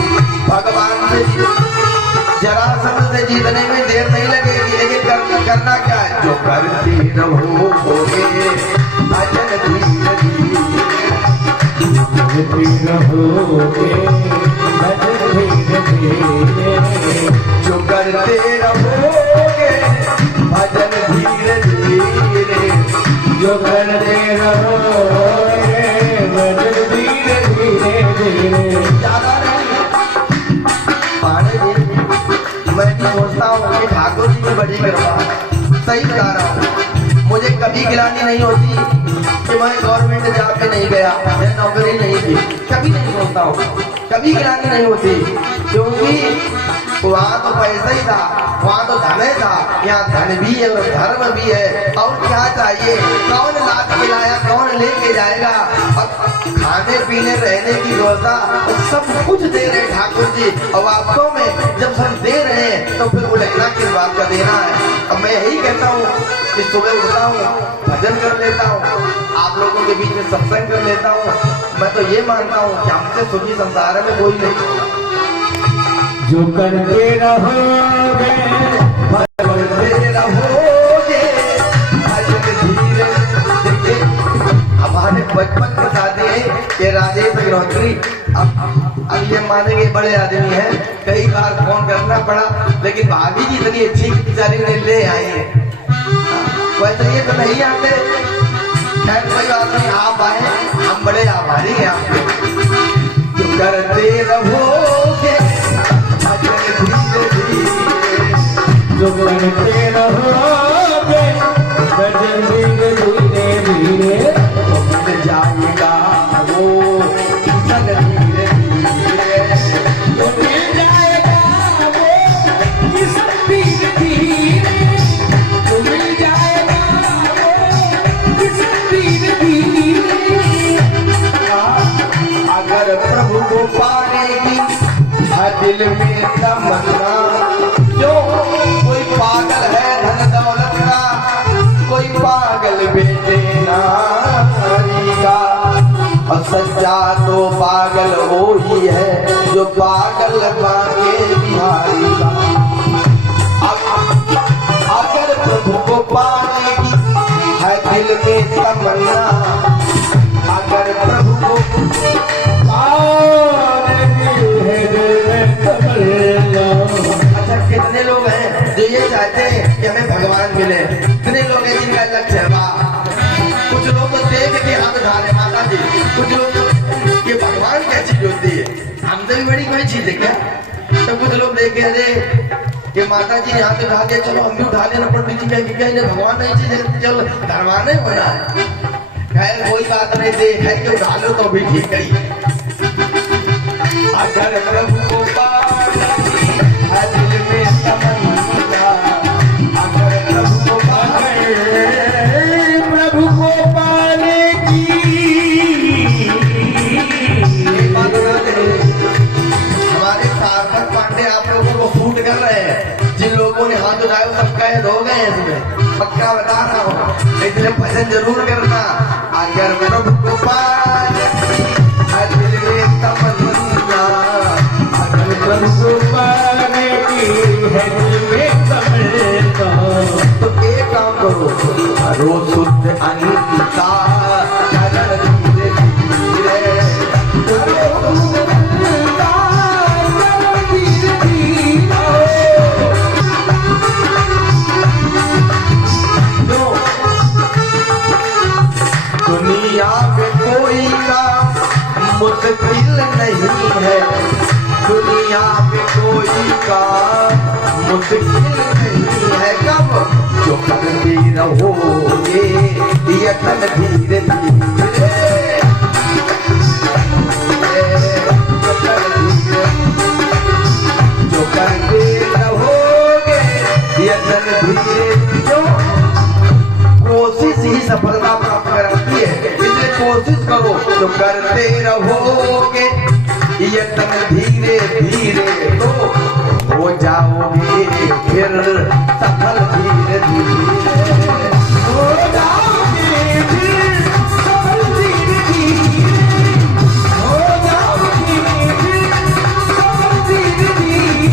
भगवान से जरासंध से जीतने में देर नहीं लगेगी लेकिन करना क्या है जो करती रहोगे भजन धीरे धीरे रहोगे भजन धीरे धीरे जो करते रहोगे भजन धीरे धीरे जो करते रहोगे भजन धीरे धीरे धीरे ज्यादा नहीं पाने जी मैं भी सोचता हूँ कि ठाकुर जी की बड़ी कृपा सही बता रहा हूँ मुझे कभी गिलानी नहीं होती कि मैं गवर्नमेंट जॉब पे नहीं गया या नौकरी नहीं की कभी नहीं सोचता हूँ कभी गिलानी नहीं होती क्योंकि वहाँ तो पैसा ही था वहाँ तो धन था यहाँ धन भी है और धर्म भी है और क्या चाहिए कौन लाद के लाया कौन लेके जाएगा और खाने पीने रहने की व्यवस्था और सब कुछ दे रहे ठाकुर जी और वास्तव में जब सब दे रहे हैं तो फिर वो लेना किस बात का देना है। अब मैं यही कहता हूँ कि सुबह उठता हूँ भजन कर लेता हूँ आप लोगों के बीच में सत्संग कर लेता हूँ मैं तो ये मानता हूँ कि हमसे सुखी संसार में कोई नहीं। जो करते रहोगे करते रहोगे भजन धीरे धीरे हमारे बचपन के साथी है ये राजेश गिरहोत्री अब ये मानेंगे बड़े आदमी हैं कई बार फोन करना पड़ा लेकिन भाभी जी इतनी अच्छी बेचारी ने ले आई है वैसे ये तो नहीं आते खैर कोई बात नहीं आप आए हम बड़े आभारी हैं आपके जो करते रहोगे भजन धीरे धीरे जो करते रहोगे भजन धीरे धीरे धीरे मिल जाएगा वो किसन धीरे धीरे तो मिल जाएगा वो किसन धीरे धीरे तो मिल जाएगा वो किसन धीरे धीरे अगर प्रभु को पाएगी हर दिल में तमन्ना जो कोई पागल है धन दौलत का कोई पागल बेटे ना करेगा और सच्चा तो पागल वो ही है जो पागल बाके बिहारी का। अगर प्रभु को पाएगी है दिल में तमन्ना अगर प्रभु को अच्छा कितने लोग हैं जो ये चाहते हैं कि हमें भगवान मिले कितने लोग हैं जिनका लक्ष्य है वाह कुछ लोग तो देख के हाथ उठा रहे माता जी कुछ लोग तो ये भगवान क्या चीज होती है हमसे भी बड़ी कोई चीज है क्या तो कुछ लोग देखे अरे ये माता जी ने हाथ उठा के चलो हम भी उठा लेना पंडित जी कहेंगे क्या इन्हें भगवान नहीं चीज चल धर्माना ही होना है खैर कोई बात नहीं देख है कि उठा लो तो भी ठीक है अगर प्रभु को पाएगी हर दिल में तमन्ना अगर प्रभु को पाने की हमारे सार्थक पांडे आप लोगों को शूट कर रहे हैं जिन लोगों ने हाथ उठाए वो सब कैद हो गए इसमें पक्का बता रहा हूँ इसलिए भजन जरूर करना अगर प्रभु को पाने की है दिल में तमन्ना, अगर प्रभु को पाने की है दिल में तमन्ना, तो एक काम करो, करो शुद्ध अंकिता, चरण धीरे धीरे, करो शुद्ध अंकिता, चरण धीरे धीरे। दुनिया में कोई काम मुश्किल नहीं है, दुनिया में कोई काम मुश्किल नहीं है। कब जो करते रहोगे यतन धीरे धीरे, जो करते रहोगे यतन धीरे, जो कोशिश ही सफलता प्राप्त कराती है, इसलिए कोशिश करो, जो करते रहोगे यतन धीरे धीरे तो हो जाओगे फिर सफल धीरे धीरे, हो जाओगे फिर सफल धीरे धीरे, हो जाओगे फिर सफल धीरे धीरे,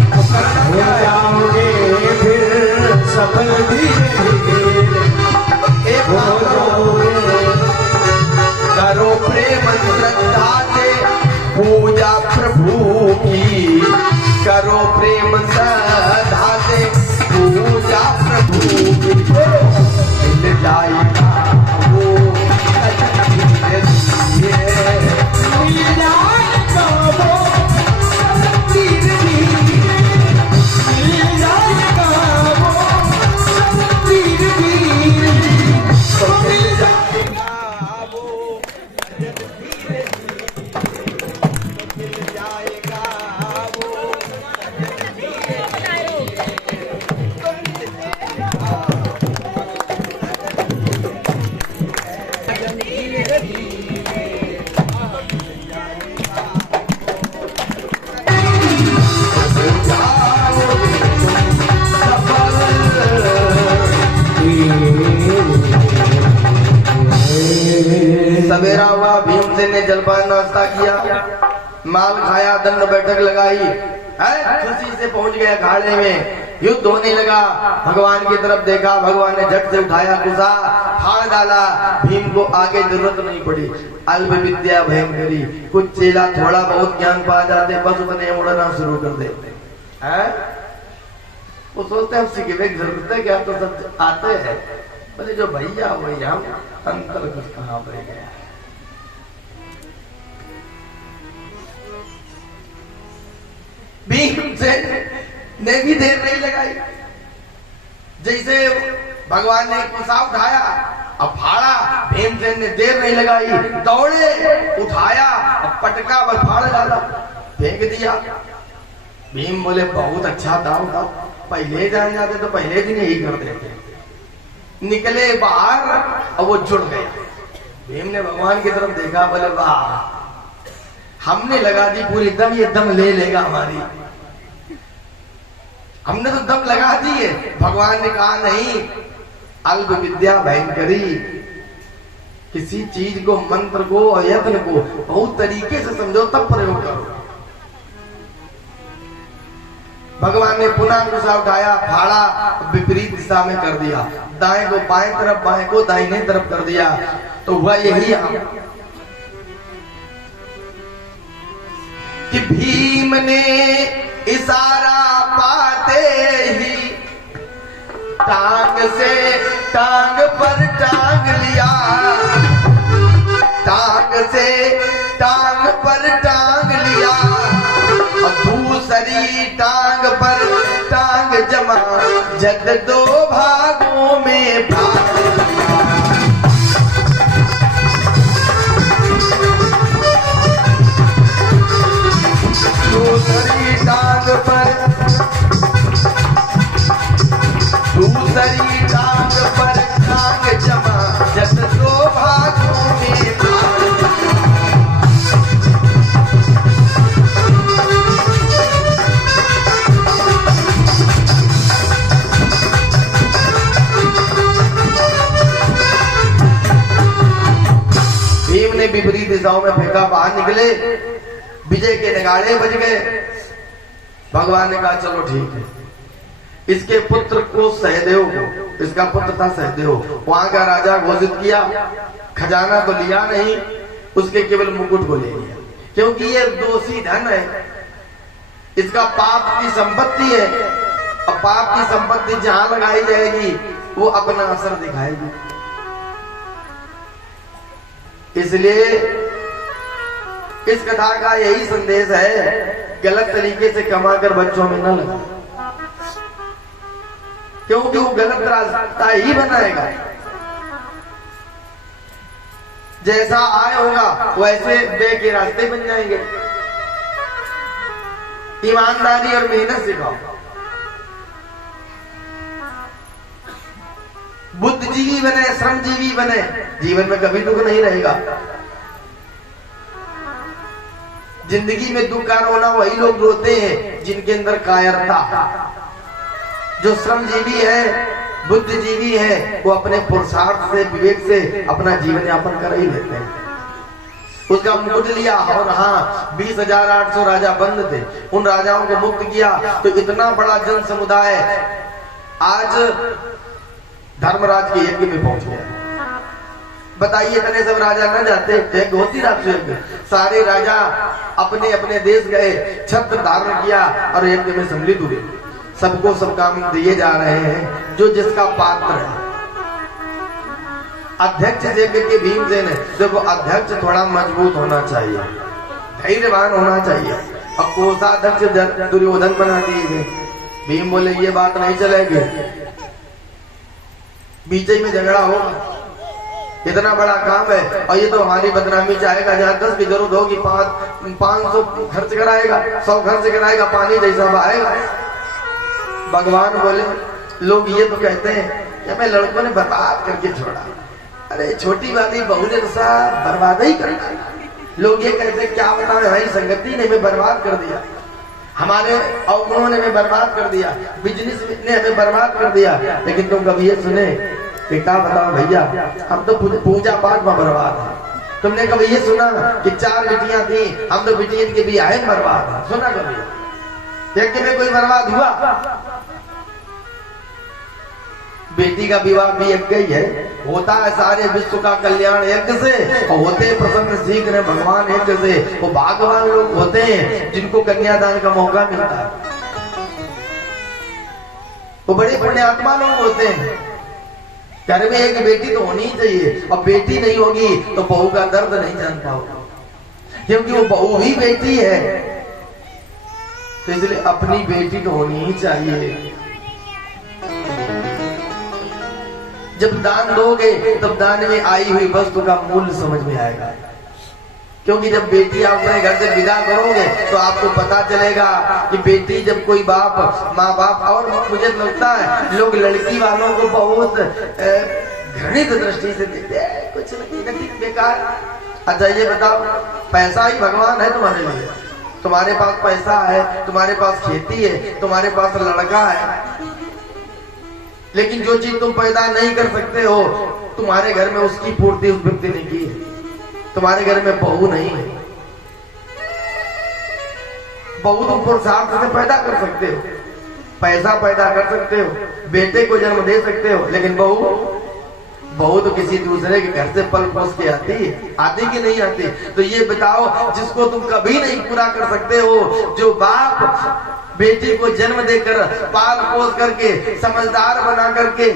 हो जाओगे फिर सफल धीरे धीरे, एक करो प्रेम श्रद्धा से पूजा प्रभु की, करो प्रेम श्रद्धा से पूजा प्रभु की, मिल जाएगा वो धीरे धीरे, मिल जाएगा वो धीरे धीरे, मिल जाएगा वो धीरे धीरे, मिल जाएगा वो सवेरा हुआ, भीमसेन ने जलपान नाश्ता किया, माल खाया, दंड बैठक लगाई, खुशी से पहुंच गया अखाड़े में, युद्ध होने लगा, भगवान की तरफ देखा, भगवान ने झट से उठाया, गुस्सा फाड़ डाला, भीम को आगे जरूरत नहीं पड़ी, अल्प विद्या भयंकरी, कुछ चेला थोड़ा बहुत ज्ञान पा जाते, बस बने उड़ना शुरू कर देते हैं, वो सोचते हैं सीखे जरूरत है क्या, तो सब आते हैं, बोले जो भैया वही हम, अंतर कुछ कहाँ पर गया। भीमसेन ने भी देर नहीं लगाई, जैसे भगवान ने कुसा उठाया अब फाड़ा, भीमसेन ने देर नहीं लगाई, दौड़े, उठाया, पटका बस फाड़ डाला, फेंक दिया। भीम बोले बहुत अच्छा दाव था, पहले जान जाते तो पहले दिन यही कर देते। निकले बाहर और वो जुड़ गया। भीम ने भगवान की तरफ देखा, बोले वाह, हमने लगा दी पूरी दम, ये दम ले लेगा हमारी, हमने तो दम लगा दी है। भगवान ने कहा नहीं, अल्प विद्या भयंकरी, किसी चीज को, मंत्र को और यत्न को बहुत तरीके से समझो तब प्रयोग करो। भगवान ने पुनः गुस्सा उठाया, फाड़ा, विपरीत दिशा में कर दिया, दाएं को बाएं तरफ, बाएं को दाहिने तरफ कर दिया, तो हुआ यही कि भीम ने इशारा पाते ही टांग से टांग पर टांग लिया, टांग से टांग पर टांग लिया, और दूसरी टांग पर टांग जमा, जद दो भागों में भाग लिया। दूसरी टांग पर टांग जमा, जद दो भागों में भाग लिया। विपरीत दिशाओं में फेंका, बाहर निकले, विजय के नगाड़े बज गए। भगवान ने कहा चलो ठीक है, इसके पुत्र को सहदेव को, इसका पुत्र था सहदेव, वहां का राजा घोषित किया। खजाना तो लिया नहीं, उसके केवल मुकुट को ले लिया, क्योंकि ये दोषी धन है, इसका पाप की संपत्ति है, और पाप की संपत्ति जहां लगाई जाएगी वो अपना असर दिखाएगी। इसलिए इस कथा का यही संदेश है, गलत तरीके से कमाकर बच्चों में न लगा, क्योंकि वो गलत रास्ता ही बनाएगा। जैसा आय होगा वैसे बे के रास्ते बन जाएंगे। ईमानदारी और मेहनत सिखाओ, बुद्धिजीवी बने, श्रमजीवी बने, जीवन में कभी दुख नहीं रहेगा। जिंदगी में दुख का रोना वही लोग रोते हैं जिनके अंदर कायरता। जो श्रमजीवी है, बुद्धिजीवी है, वो अपने पुरुषार्थ से, विवेक से अपना जीवन यापन कर ही लेते हैं। उसका मुकुट लिया, और हाँ 20,800 राजा बंद थे, उन राजाओं को मुक्त किया, तो इतना बड़ा जन समुदाय आज धर्मराज के यज्ञ में पहुंच गया। बताइए, इतने सब राजा न जाते, यज्ञ होती राष्ट्र, सारे राजा अपने अपने देश गए, छत्र धारण किया और यज्ञ में सम्मिलित हुए। सबको सब काम दिए जा रहे हैं जो जिसका पात्र है। अध्यक्ष यज्ञ के भीमसेन है, देखो अध्यक्ष थोड़ा मजबूत होना चाहिए, धैर्यवान होना चाहिए। अब कोषाध्यक्ष दुर्योधन बना दिए गए। भीम बोले ये बात नहीं चलेगी, बीच में झगड़ा होगा, इतना बड़ा काम है और ये तो हमारी बदनामी चाहेगा। जहाँ 10 की जरूरत होगी 500 खर्च कराएगा, 100 खर्च कराएगा, पानी जैसा बहाएगा। भगवान बोले लोग ये तो कहते हैं कि हमें लड़कों ने बर्बाद करके छोड़ा। अरे छोटी बाती बहू ने तो सब बर्बाद ही कर दिया। लोग ये कहते हैं क्या बताएं, हमारी संगति ने हमें बर्बाद कर दिया, हमारे अवगुणों ने हमें बर्बाद कर दिया, बिजनेस ने हमें बर्बाद कर दिया। लेकिन तुम कभी ये सुने कि क्या बताओ भैया, हम तो पूजा पाठ में बर्बाद है। तुमने कभी ये सुना कि 4 बेटियां थी, हम तो बेटियों के विवाह में बर्बाद है? सुना कभी यज्ञ में कोई बर्बाद हुआ? बेटी का विवाह भी यज्ञ ही है, होता है सारे विश्व का कल्याण यज्ञ से, और होते प्रसन्न शीघ्र भगवान यज्ञ से। वो भाग्यवान लोग होते हैं जिनको कन्यादान का मौका मिलता है, वो बड़े पुण्यात्मा लोग होते हैं। घर में एक बेटी तो होनी ही चाहिए, और बेटी नहीं होगी तो बहू का दर्द नहीं जान पाओगे, क्योंकि वो बहू ही बेटी है। तो इसलिए अपनी बेटी तो होनी ही चाहिए। जब दान दोगे तब दान में आई हुई वस्तु का मूल्य समझ में आएगा, क्योंकि जब बेटी आप अपने घर से विदा करोगे तो आपको पता चलेगा कि बेटी जब कोई बाप, माँ बाप, और मुझे लगता है लोग लड़की वालों को बहुत घृणित दृष्टि से देखते हैं, कुछ नहीं, बेकार। अच्छा ये बताओ, पैसा ही भगवान है तुम्हारे लिए? तुम्हारे पास पैसा है, तुम्हारे पास खेती है, तुम्हारे पास लड़का है, लेकिन जो चीज तुम पैदा नहीं कर सकते हो, तुम्हारे घर में उसकी पूर्ति उस व्यक्ति ने की है। तुम्हारे घर में बहू नहीं है, बहू तुम पुरुषार्थ से पैदा कर सकते हो, पैसा पैदा कर सकते हो, बेटे को जन्म दे सकते हो, लेकिन बहू तो किसी दूसरे के घर से पल पोस के आती कि नहीं आती? तो ये बताओ, जिसको तुम कभी नहीं पूरा कर सकते हो, जो बाप बेटी को जन्म देकर, पाल पोस करके, समझदार बना करके,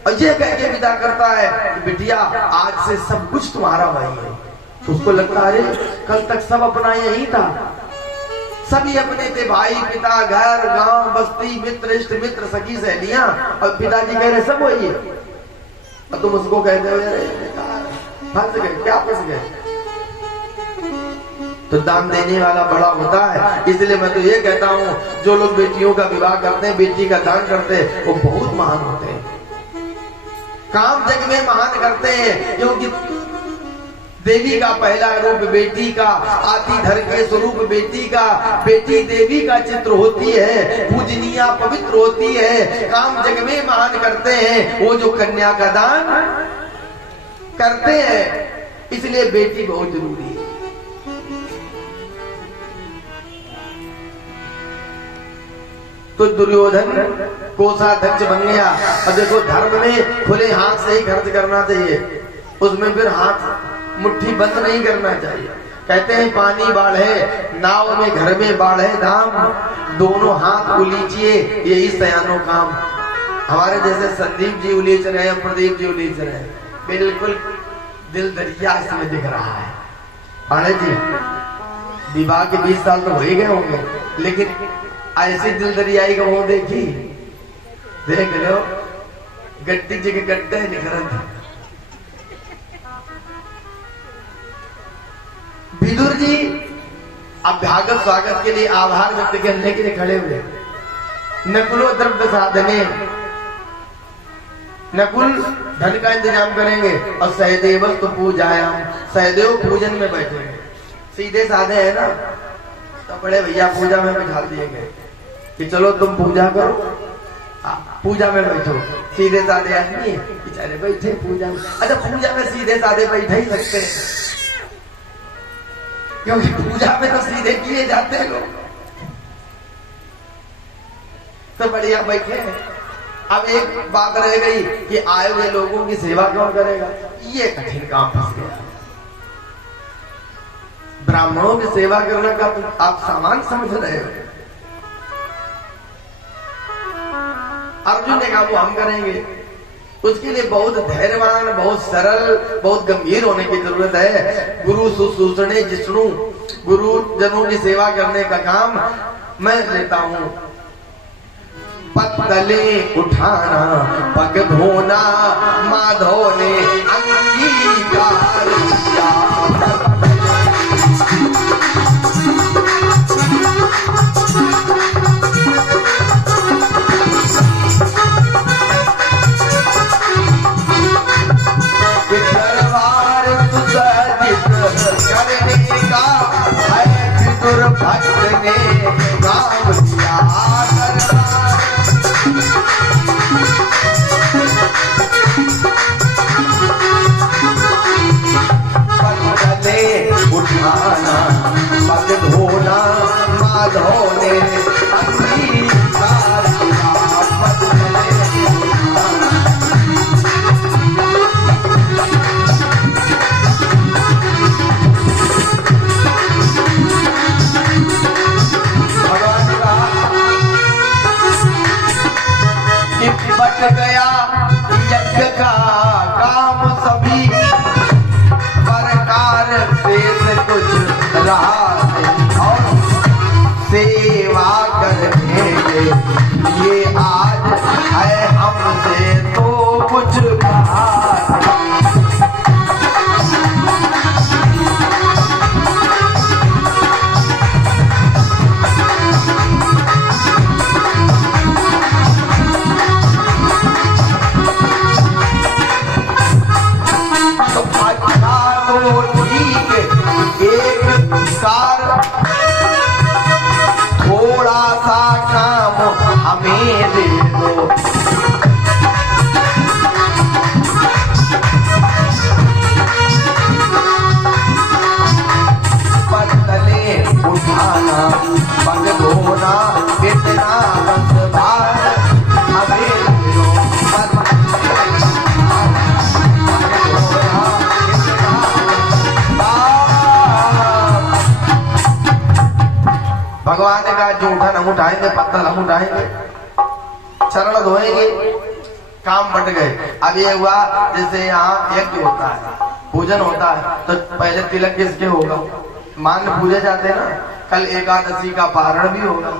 और ये कह के विदा करता है कि बिटिया आज से सब कुछ तुम्हारा वही है, तो उसको लगता है कल तक सब अपना यही था, सभी अपने थे, भाई, पिता, घर, गांव, बस्ती, मित्र, इष्ट मित्र, सखी, सहेलियां, और पिताजी कह रहे सब वही है, और तुम उसको कहते हो फंस गए, क्या फंस गए? तो दान देने वाला बड़ा होता है। इसलिए मैं तो ये कहता हूँ, जो लोग बेटियों का विवाह करते हैं, बेटी का दान करते हैं, वो बहुत महान होते हैं, काम जग में महान करते हैं, क्योंकि देवी का पहला रूप बेटी का, आती धर के स्वरूप बेटी का, बेटी देवी का चित्र होती है, पूजनीय पवित्र होती है, काम जग में महान करते हैं वो जो कन्या का दान करते हैं। इसलिए बेटी बहुत जरूरी है। तो दुर्योधन कोषाध्यक्ष बन गया। और देखो धर्म में खुले हाथ से ही खर्च करना चाहिए, उसमें फिर हाथ मुट्ठी बंद नहीं करना चाहिए। कहते हैं पानी बाढ़े नाव में, घर में बाढ़े धाम, दोनों हाथ उलीचिए यही सयानो काम। हमारे जैसे संदीप जी उलीच रहे हैं, प्रदीप जी उलीच रहे हैं, बिल्कुल दिल दरिया इसमें दिख रहा है। पाणे जी विवाह के 20 साल तो हो ही गए होंगे, लेकिन ऐसी दिल दरियाई का वो देखी, देख लो गट्टी जी के गट्टे निखरत। विदुर जी अभ्यागत स्वागत के लिए आभार व्यक्त करने के लिए खड़े हुए। नकुलो द्रव्य साधने, नकुल धन का इंतजाम करेंगे और सहदेव तो पूजाया, सहदेव पूजन में बैठेंगे। सीधे साधे है ना, तो बड़े भैया पूजा में बिठा दिए गए कि चलो तुम पूजा करो, पूजा में बैठो। सीधे साधे आदमी बेचारे बैठे पूजा में। अच्छा पूजा में सीधे साधे बैठे ही सकते हैं, क्योंकि पूजा में तो सीधे किए जाते हैं लोग, तो बढ़िया बैठे। अब एक बात रह गई कि आए हुए लोगों की सेवा कौन करेगा, ये कठिन काम फंस गया। ब्राह्मणों की सेवा करने का आप सामान समझ रहे हो। अर्जुन ने कहा वो हम करेंगे, उसके लिए बहुत धैर्यवान, बहुत सरल, बहुत गंभीर होने की जरूरत है। गुरु शुश्रूषणे जिष्णु, गुरु जनों की सेवा करने का काम मैं लेता हूँ। पत्तले उठाना, पग धोना, माधव ने अंगीकार किया। भक्त ने काम किया पत्तले उठाना, पग धोना, माधव ने अंगीकार किया। बच गया यज्ञ का काम सभी प्रकार से कुछ रहा नहीं, और सेवा करने ये आज है हमसे तो कुछ कहा। थोड़ा सा काम हमें दे दो, पत्तले उठाना, पग धोना, इतना बस भार हमें दे दो। भगवान ने कहा जूठन हम उठाएंगे, पत्थर हम उठाएंगे, चरण धोएंगे, काम बट गए। अब ये हुआ जैसे यहाँ यज्ञ होता है, पूजन होता है, तो पहले तिलक किसके होगा, मान पूजे जाते हैं ना, कल एकादशी का पारण भी होगा।